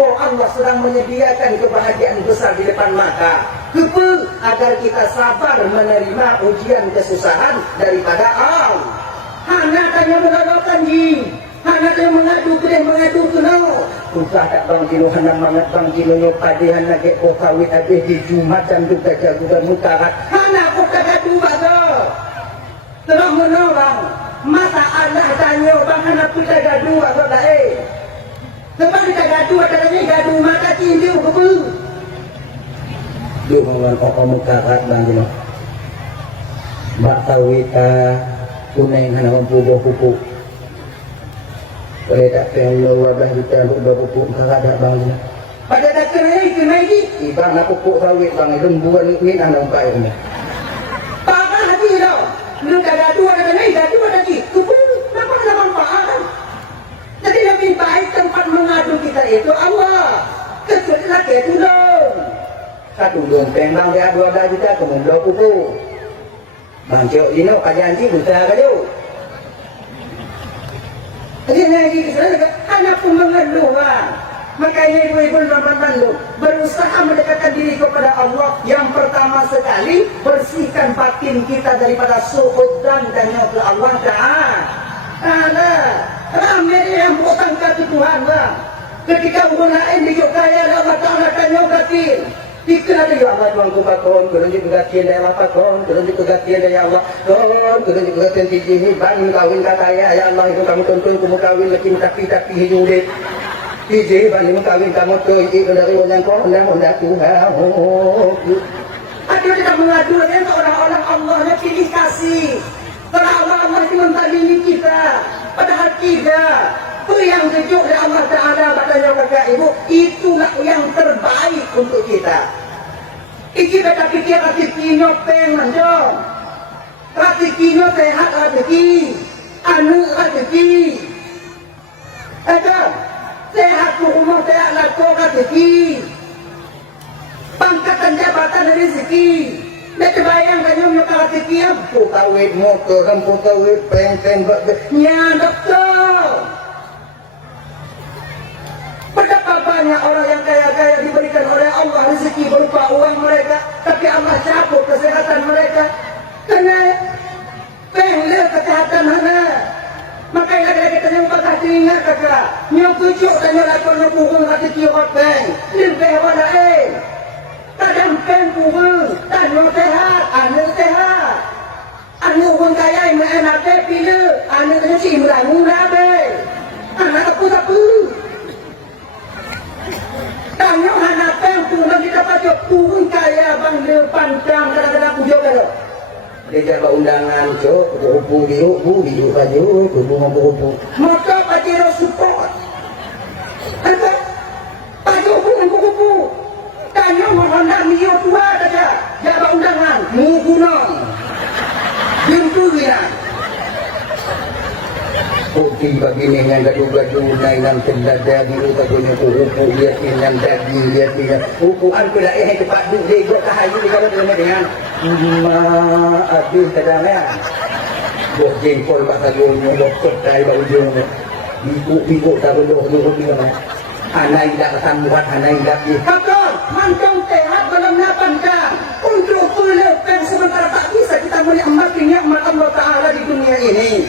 bahwa Allah sedang menyediakan kebahagiaan besar di depan mata. Kepa agar kita sabar menerima ujian kesusahan daripada Allah. Hana tanya mengadakan ji, hana tanya mengadu kena. Susah tak bang kilo hana mangat bang kilo yo padehan lagi ko kawit habis di Jumat dan juga jagudan mutarat. Hana ko kagadu baga. Terus menolong. Masa Allah tanya bang hana kita gadu baga dah sebab kita gadu adanya gadu mata tinju kepa. Dia mengan kok mutarat bang kilo. Mbak kawita tunai hana mampu pupuk. Boleh tak pengen wabah kita untuk berpupuk ada bang. Pada tak kenai ni. Bang nak pupuk sawit bang lembuan ni anda umpai ni. Apa hati dah. Lu dah gaduh ada kenai gaduh ada lagi. Kupul apa ada manfaat. Jadi lebih baik tempat mengadu kita itu Allah. Kecuali lagi itu dong. Satu dompeng bang dia ada kita kemudian pupuk. Bang cok ini kajian sih besar kau. Jadi lagi kesana anak pun mengeluh makanya ibu-ibu mengeluh berusaha mendekatkan diri kepada Allah. Yang pertama sekali bersihkan batin kita daripada suudzon dan ke Allah Ta'ala. Ramai yang berhutang ke Tuhan ketika orang lain dikaya Allah Ta'ala tanya batin. Dikira ya Allah Tuhan ku bakon, kurang dipegatian dari Allah bakon, kurang dipegatian dari Allah, kurang dipegatian tiji bang kawin kata ya Allah itu kamu tuntun kamu kawin lagi tapi hidup tiji bang kawin kamu ke itu dari orang kau Tuhan. Aduh kita mengadu dengan orang-orang Allahnya pilih kasih, orang Allah itu mentalimi kita, padahal tidak. Yang sejuk dari Allah Ta'ala katanya kakak ibu, itulah yang terbaik untuk kita. Kita tak fikir rezekinya pengen rezekinya sehat rezeki, anu rezeki. Ada sehat rumah sehat laku rezeki, pangkatan jabatan rezeki. Dah terbayangkan yang nak rezeki apa? Kawit motor, rampu kawit, peng-peng, doktor. Betapa banyak orang yang kaya-kaya diberikan oleh Allah rezeki berupa uang mereka, tapi Allah cabut kesehatan mereka. Kena pengen kesehatan mana? Makanya lagi-lagi kita yang patah telinga kakak, yang pucuk dan yang lakon yang purung rezeki orang peng, lebih wala kadang peng purung, dan yang sehat, anu orang kaya yang enak pilih, anu kecil mula-mula anak apa-apa. Tanya anak pengku nanti kita baca turun kaya bang dia pancang kadang-kadang pujuk kan. Dia jaga undangan cok, hubung hidup aja, hubung. Maka paciro support. Apa? Paciro hubung. Tanya mohon nak mio tua saja, jaga undangan, mugunong. Bintu ya. Putih begini yang gaduh-gaduh nainan kendada biru kagunya upu lihat yang daging lihat dia upuan pula cepat dia buat kahayu di kalau dengan aduh kadangnya buat jengkol pak kagunya dokter dari bau ujungnya biku tak boleh dia anak tidak kesambuhan anak tidak betul mancung sehat dalam napankan untuk pelepen sementara tak bisa kita menikmati nikmat Allah Ta'ala di dunia ini.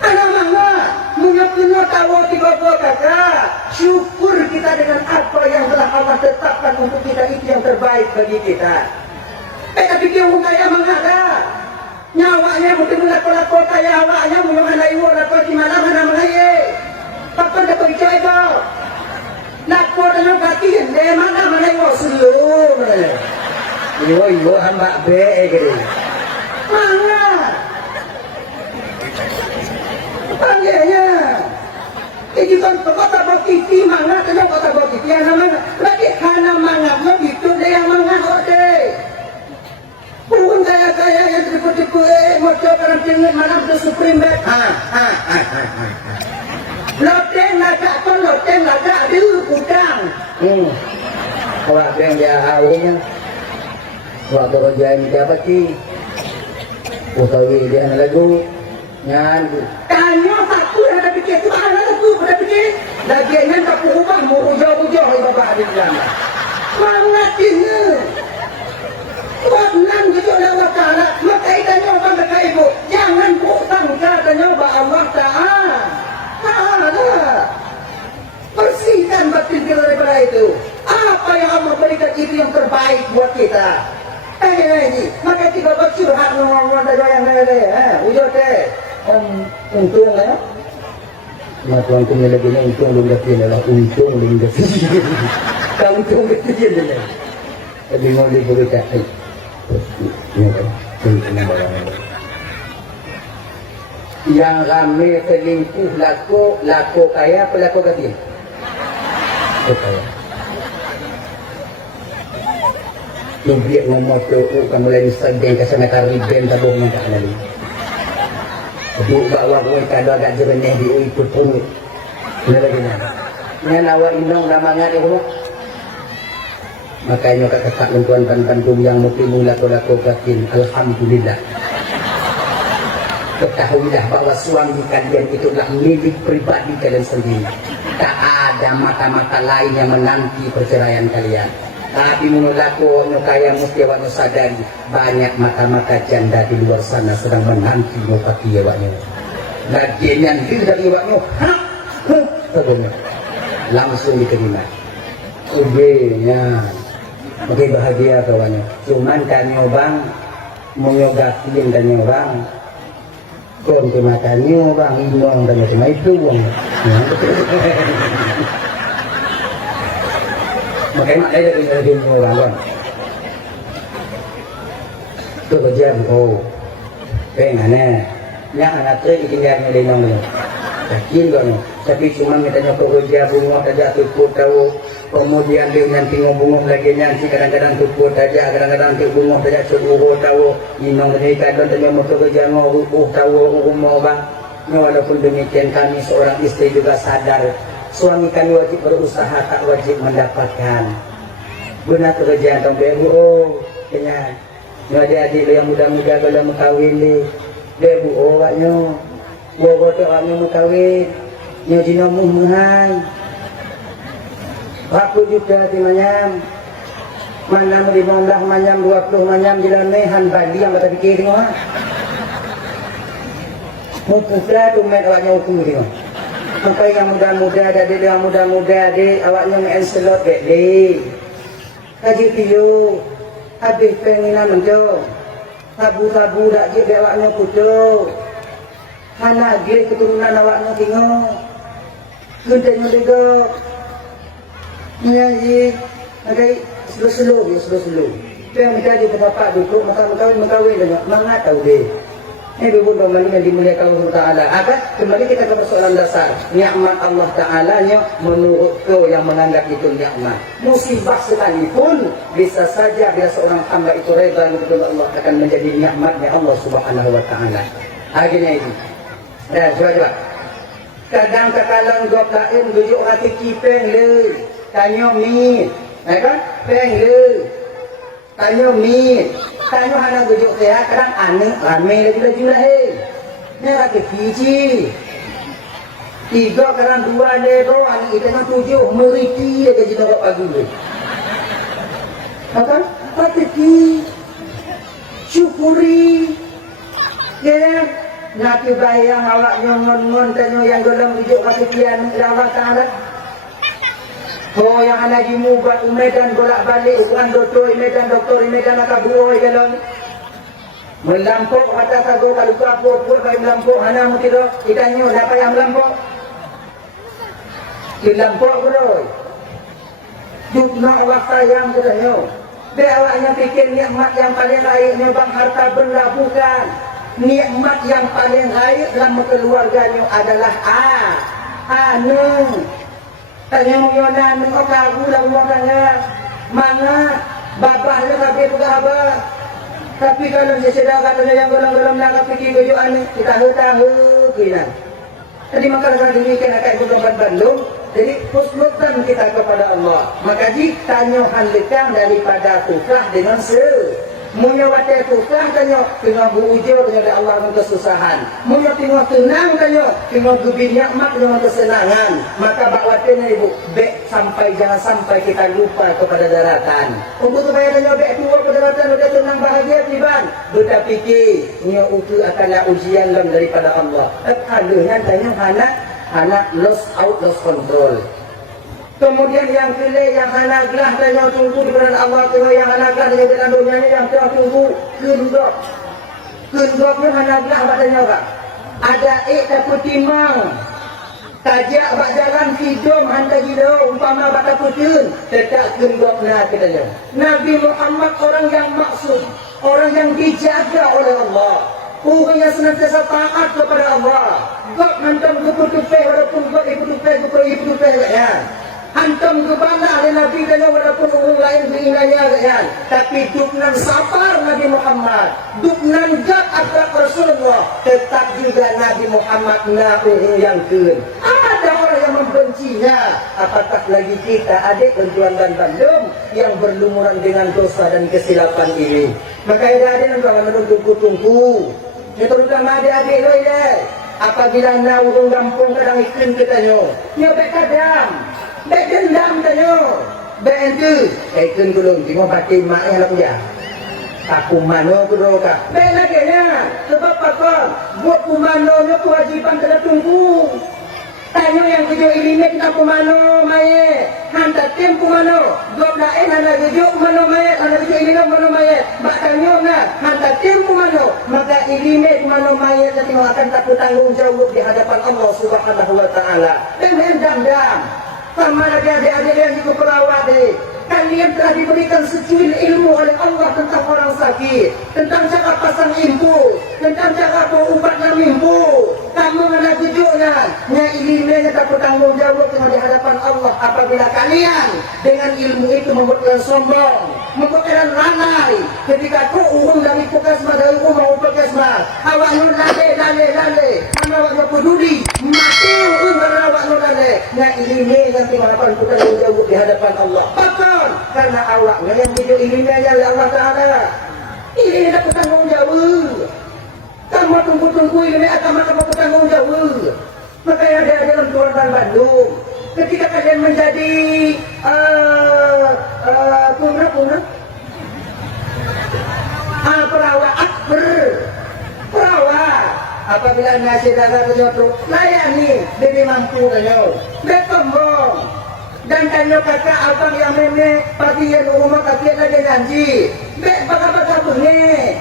Anak mangga mengakunya tahu tiga kakak. Syukur kita dengan apa yang telah Allah tetapkan untuk kita, itu yang terbaik bagi kita. Tapi dia kaya mengada nyawanya mungkin melakon-lakon kaya awaknya mengalai lakon di mana mengaye. Papa dah percaya kau. Lakon dengan batin dari mana mengaye seluruh. Yo hamba be gitu. Mangga. Panggilnya ini kan kota botiti mangat ada kota botiti yang namanya lagi hana mangatnya gitu deh yang mangat deh pun kaya yang tipu-tipu mau coba tinggal mana tu supreme bed loteng lagak dulu udang kalau yang dia awalnya waktu kerjaan dia apa sih utawi dia lagu nyan tanya satu ada pikir tu ada lagu ada pikir lagi yang tak berubah mau jauh-jauh bilang. Mangat ini. Tuhan gitu Allah Ta'ala. Maka itanya orang kata ibu. Jangan hutang katanya Allah Ta'ala. Bersihkan batin kita daripada itu. Apa yang Allah berikan itu yang terbaik buat kita. Ini. Maka kita bercurhat ngomong-ngomong ada yang lain. Ujur deh. Untung ya. Nah tuan tu lagi ni untung belum dapat adalah untung belum dapat. Tak untung betul je dah. Tapi mau dia berkata. Ni kan. Yang ramai selingkuh laku kaya apa laku kafir? Kaya. Nubiak ngomong tu kan mulai disegeng kesanatan riben tabung yang tak lalu. Duk bawa kowe kalau agak jernih di ikut pun. Benar lagi nak. Nya lawa indong namangan itu. Makanya kata tuan bantu yang mungkin laku kafir. Alhamdulillah. Ketahuilah bahwa suami kalian itulah milik pribadi kalian sendiri. Tak ada mata-mata lain yang menanti perceraian kalian. Tapi menurut aku, kaya mesti awak sadari banyak mata-mata janda di luar sana sedang menanti mukaki awaknya. Lagi yang dari awaknya, langsung diterima. Oke bahagia kawannya. Cuman kan nyobang, menyogakin dan nyobang. Kon ke matanya bang, indong dan macam itu bang. Makanya mak ada dari orang kan. Tu kerja pengen yang anak tu ikan yang ada nong ni. Yakin kan. Tapi cuma mitanya kerja bunga saja tukut tahu. Kemudian dia nanti ngomong lagi nanti kadang-kadang tukut saja, kadang-kadang tu bunga saja suruh tahu. Inong ni kadang tanya motor kerja ngomong tahu rumah bang. Walaupun demikian kami seorang istri juga sadar. Suami kami wajib berusaha, tak wajib mendapatkan. Benar kerjaan tong bebu, kenyang. Adik-adik yang muda-muda kalau mau kahwin ni, bebu awaknya, bawa tu awaknya mau kahwin, nyo jino muhang. Aku juga di manyam, mana 15 manyam, 20 manyam jalan mehan bali yang kata fikir tengok. Mupuklah tu met awaknya ukur tengok. Maka yang muda-muda adik yang muda-muda adik awaknya menselot dek. Kaji piu habis penginan menjo. Sabu-sabu dak je dek awaknya putu. Hana ge keturunan awaknya tengok. Kuntanya dego. Nyaji agai slow. Yang menjadi bapak duduk maka mengkawin dengan mangat tahu deh. Ini ibu kembali yang dimuliakan Allah Ta'ala. Kembali kita ke persoalan dasar. Nikmat Allah Ta'ala menurut kau yang menganggap itu nikmat. Musibah sekalipun bisa saja bila seorang hamba itu reda kepada Allah akan menjadi nikmatnya Allah Subhanahu Wa Ta'ala. Akhirnya ini. Dan coba. Kadang-kadang gop lain tujuk hati kipeng le. Tanya min. Kan? Peng le. Tanya min. Tanya anak tujuk saya kadang aneh ramai lagi lah ni lagi Fiji 3 kadang 2 lego anak itu kan 7 meriti lagi jadi orang pagi ni apa? Patiki syukuri ya nak bayang awak nyon tanya yang dalam tujuk kasihan Allah Ta'ala. Oh yang anak jimu buat medan bolak-balik bukan doktor medan akabuoi galon melampau kata sago kalau kapur pun baik melampau hana mutiro ikannya apa yang melampau dilampau bro jumlah awak sayang katanya dia awaknya pikir nikmat yang paling lainnya bang harta benda bukan nikmat yang paling lain dalam keluarganya adalah anu tanya yonan mengok lagu makanya mana bapaknya tapi bukan abah tapi kalau dia sedar katanya yang golong-golong nak pergi kejuan kita tahu kena jadi maka dengan demikian akan bertobat Bandung jadi husnudzan kita kepada Allah maka tanya hal lekang daripada tukah dengan Munyo wate tukang tanyo, tengah buujo dengan Allah dengan kesusahan. Munyo tengah tenang tanyo, tengah gubi nikmat dengan kesenangan. Maka bak wate na ibu, bek sampai jangan sampai kita lupa kepada daratan. Untuk supaya tanyo bek tua ke daratan udah tenang bahagia tiban. Buta fikir, nyo itu akanlah ujian daripada Allah. Aduhnya tanyo anak lost out, lost control. Kemudian yang pilih yang anak gelah dan yang tunggu di bulan Allah tu yang anak gelah dengan dalam dunia ni yang tengah tunggu kendoknya anak gelah badannya orang. Ada tapi timang. Tajak bak jalan hidung hantar hidung umpama bak putun tetap kendoknya katanya. Nabi Muhammad orang yang maksud, orang yang dijaga oleh Allah. Orang yang senantiasa taat kepada Allah. Gak hantam keputusan walaupun gak ibu-ibu ya. Hantam ke bana oleh Nabi dan walaupun orang lain berinanya kan. Tapi duknan sabar Nabi Muhammad, duknan gak akhlak Rasulullah, tetap juga Nabi Muhammad nabi yang kun. Ada orang yang membencinya. Apakah lagi kita adik perjuangan dan bandung yang berlumuran dengan dosa dan kesilapan ini? Maka adik-adik yang menunggu-tunggu. Itu utama adik-adik lo ini. Apabila na urung gampung kadang iklim katanya, dia baik kadang. Baik dendam tanyo. Baik itu. Ikun gulung. Tengok pakai mak yang aku ya. Aku mano aku roka. Baik lagi ya. Sebab apa? Buat kumano nya kewajiban kena tunggu. Tanyo yang video ini kita kumano maye. Hantar tim kumano. Dua lain hana video kumano maye. Hana video ini kumano maye. Bak tanyo na. Hantar tim kumano. Maka ilime kumano maye. Dan tengok akan tak bertanggung jawab di hadapan Allah Subhanahu Wa Taala. Dan dendam. Sama lagi adik-adik yang ikut perawat deh. Kalian telah diberikan secuil ilmu oleh Allah tentang orang sakit, tentang cara pasang impu, tentang cara berubat dan impu. Kamu mana tujuannya? Nya ilmunya tak bertanggung jawab di hadapan Allah. Apabila kalian dengan ilmu itu membuat kalian sombong, membuat kalian lalai. Ketika kau urung dari Pukasma dari rumah Pukasma, awak nur lale, mana awak peduli, mati urung dari awak nur lale. Nya ilmunya nanti melakukan bertanggung jawab di hadapan Allah. Karena awaknya yang hidup ilmunya oleh Allah Ta'ala. Ini tak bertanggung jawab. Kamu tunggu ilmu agama kamu bertanggung jawab. Makanya ada dalam Quran Bandung. Ketika kalian menjadi perawat akbar, perawat. Apabila ngasih dagar penyotro, layani, demi mampu kanyo, berkembang. Dan kanyo kakak abang yang meme pasien rumah kakek lagi janji bek baka-baka bunyi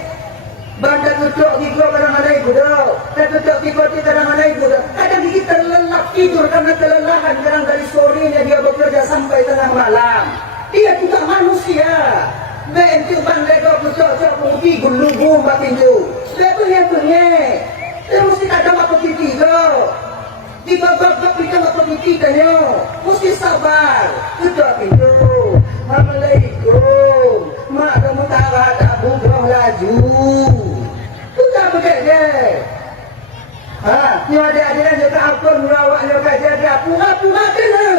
banda tutup tiga kadang-kadang ibu dah tutup tiga kadang-kadang ibu dah kadang kita terlelap tidur karena kelelahan kadang dari sorenya dia bekerja sampai tengah malam dia juga manusia bek itu bandai kau tutup mungkin gulung batin tu bek punya dia mesti kadang apa tiga Tiba-tiba kita nggak pergi kitanya, mesti sabar. Sudah pintu, Assalamualaikum. Mak kamu tak bukan laju. Sudah begini. Ni ada juga apa merawat juga jaga pura-pura kena.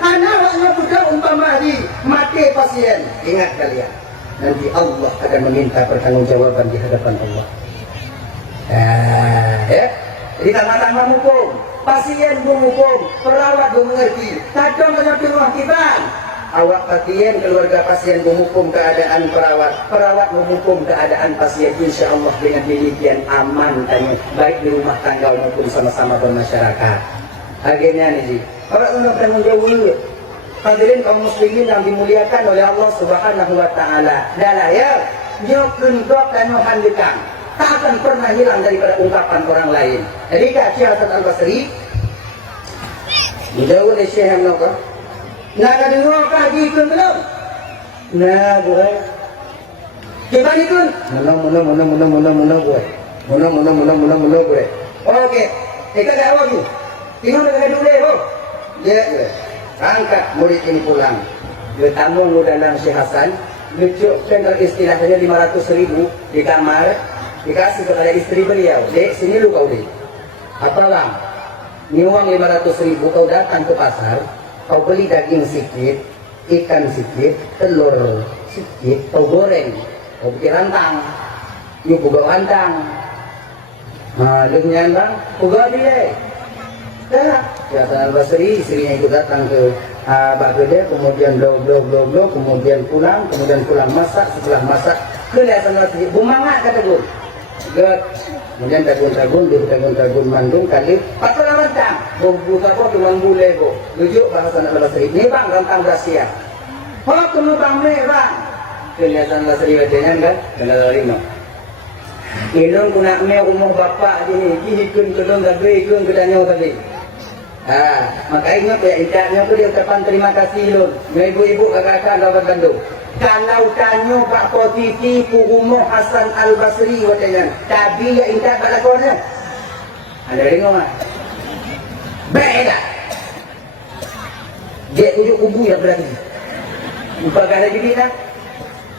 Anak awaknya sudah umpama mati pasien. Ingat kalian, nanti Allah akan meminta pertanggungjawaban di hadapan Allah. Ya, jadi tanda-tanda hukum. Pasien menghukum, perawat mengerti. Kadang dengan rumah kita. Awak pasien, keluarga pasien menghukum keadaan perawat. Perawat menghukum keadaan pasien. Insya Allah dengan demikian aman tanya. Baik di rumah tangga maupun sama-sama bermasyarakat. Akhirnya nih, orang bertanggung jawab. Hadirin kaum muslimin yang dimuliakan oleh Allah Subhanahu Wa Taala. Dalam ya, nyokun dok dan nyohandikan. Tak akan pernah hilang daripada ungkapan orang lain. Jadi Syekh Hasan Al-Basri menjauh dari Syekh Hamnaka. Nak dengar kaji pun belum? Nah, boleh. Coba ni pun. Mana boleh. Okey. Kita dah awak ni. Tengok dengan dulu oh. Ya. Angkat murid ini pulang. Dia tamu dalam Syekh Hasan. Lucukkan istilahnya 500,000 di kamar. Dikasih kepada istri beliau, dek sini lu kau dek. Apalah, ni uang 500,000 kau datang ke pasar, kau beli daging sikit, ikan sikit, telur sikit, kau goreng. Kopi rantang. Yung pugaw rantang. Dengan bang, pugaw dia. Dah. Ya Hasan al-Basri, istrinya itu datang ke Baghdad, kemudian blok, kemudian pulang masak, setelah masak, kelihatan Hasan al-Basri, bumangat kata gue. Kemudian tagun mandung kali patah rantang. Buka apa cuma boleh go. Lujuk Hasan al-Basri. Ni bang rantang Rusia. Oh kamu bang ni bang. Kelihatan Hasan al-Basri dengan kan? Dengan ringo. Ilong kuna me umur bapak ini, hikun kedong gabe hikun kedanyo tadi. Maka ingat ya idaknya tu dia ucapan terima kasih lho. Ibu-ibu kakak lawan Bandung. Kalau tanyo pak posisi pugumo Hasan al-Basri watanya. Tapi ya indah pak lakonnya. Ada ringo mah. Beda. Dia ujuk kubu ya berarti. Bukan ada jadi kan?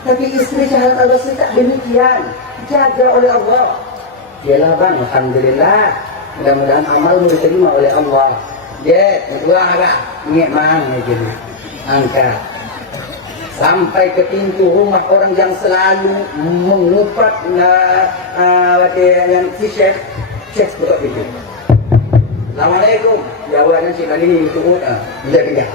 Tapi istri Hasan al-Basri tak demikian. Jaga oleh Allah. Yalah bang, alhamdulillah. Mudah-mudahan amalmu diterima oleh Allah. Dua arah nikmat jadi angkat sampai ke pintu rumah orang yang selalu mengupat yang si chef buka pintu. Assalamualaikum. Jawabannya si kali ini itu dia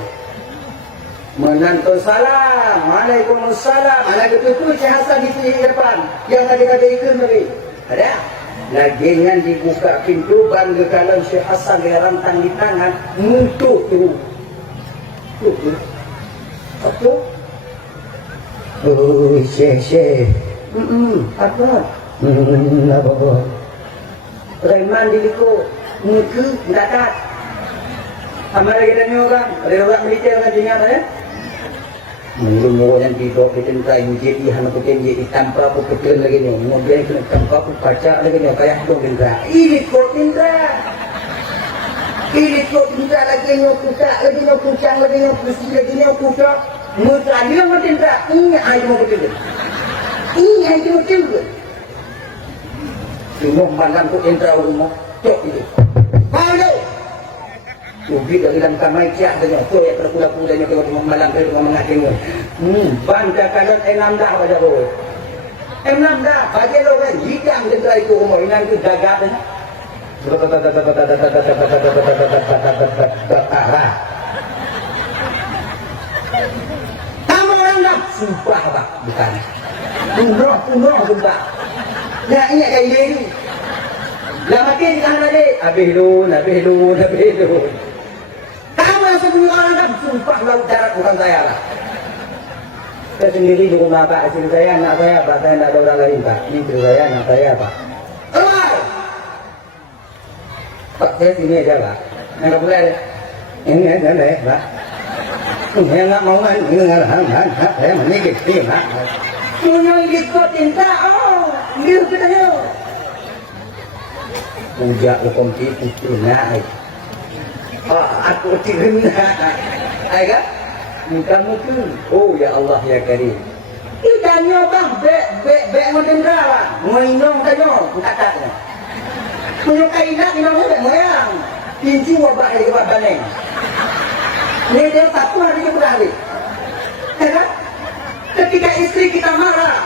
menantu salam. Waalaikumsalam. Anak itu si Hasan di depan yang tadi ikut lagi ada. Laginya dibuka pintu bangga kalau Syekh Hasan dengan rantang di tangan mutu tu. Apa? Oh, Syekh. Apa? Apa? Preman diliku muka datat. Amara kita ni orang, ada orang militer kan dengar ya? Mulu yang tidur kita try jadi hana kita jadi tanpa apa betul lagi ni. Kemudian kena tanpa apa kaca lagi ni kayak tu indra. Ini kok indra lagi ni kucak lagi ni kucang lagi ni pusi lagi ni kucak. Muka dia mati indra. Ini air mau betul. Ini air betul. Semua malam tu indra rumah cok itu. Kalau ubi dari dalam kamai cak dengan tu ya terpula-pula nya kalau malam tu dengan mengating. Bangka kanan enam dah pada boy. Enam dah bagi lo kan hidang tentera itu umur inan tu gagap dah. Kamu orang dah sumpah apa bukan. Umroh sumpah. Ya ini kayak ini. Lama ke di kanan ada. Habis lu. Kamu yang sebelum orang dah sumpah laut darat bukan saya lah. Saya sendiri di rumah Pak, istri saya, anak saya, Pak, saya tidak ada orang lain Pak. Ini istri saya, anak saya Pak. Keluar! Pak, saya sini aja Pak. Yang tak boleh deh. Ini Pak. Saya nggak mau kan, ini nggak saya menikit sih Pak. Punya ikut cinta, dia kita yuk. Ujak hukum itu naik. Aku tidak naik. Mungkin. Oh ya Allah ya Karim. Kita nyobang be ngondeng rawan. Ngoinong kanyo, kata-kata. Menyukai nak minum be moyang. Pinci wabak dari kebab baneng. Ini dia satu hari ke berhari. Ya, ketika istri kita marah.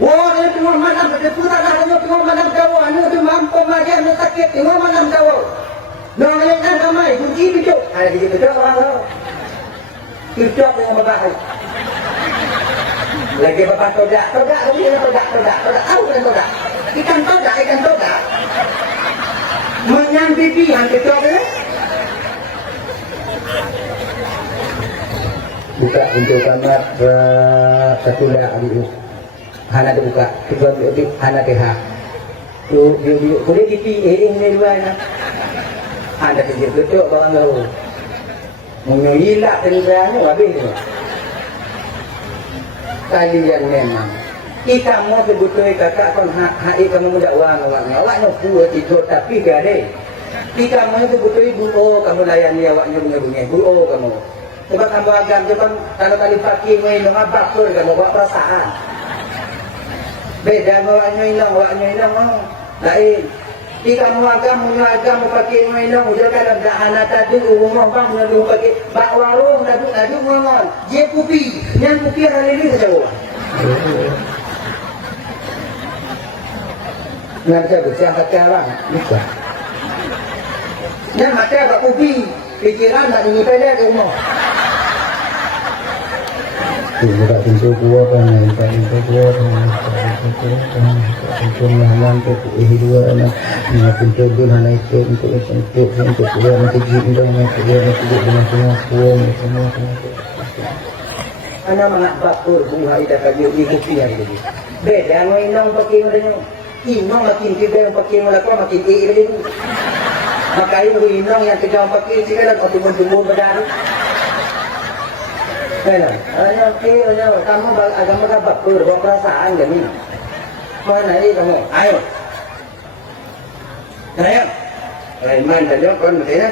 Wah, dia tengah malam, dia putar lah, dia tengah malam kawal, dia mampu makan, dia sakit, tengah malam kawal. Nah, yang kan ramai, kunci pijuk. Ada di pijuk orang tu. Pijuk dengan berbahaya. Lagi bapak todak, lagi yang todak. Tahu kan todak? Ikan todak. Menyang bibi yang pijuk ni. Buka pintu kamar satu dah adik. Hana dibuka, kedua bilik hana TH. Dia boleh dipilih ini dua nak. Ada kerja betul orang lalu. Menghilak tenderanya habis tu. Kalian memang. Kita mau betul kakak kan hari kamu muda awaknya puas tidur tapi gade. Kita mau betul ibu kamu layani awaknya bunga kamu. Sebab kamu agam sebab kalau kali fakir main ngabak pun kamu bawa perasaan. Beda awaknya hilang lain. Jika muagam pakai mainan, ujar kalau dah anak tadi rumah bang lalu pakai bak warung lalu ngon. Dia kopi, yang kopi hari ini saja. Nggak bisa bersiap sekarang, bisa. Yang macam Pak Ubi, pikiran tak ingin pendek umur. Tidak tentu kuat kan, tak tentu kuat kan, tentu lahan ke dua anak, tentu dulu anak itu untuk kuat nanti jiwa nanti dia nanti dia dengan semua kuat semua. Anak anak bakur bunga itu kaji ikuti yang ini. Beda yang inang pakai mereka, inang makin kita pakai mereka makin iri. Makanya inang yang kita pakai sekarang tumbuh berdarah. Ayo, kamu agama bakur, bawa perasaan jadi. Mana ini kamu? Ayo. Ayo. Lain man saja kon mesti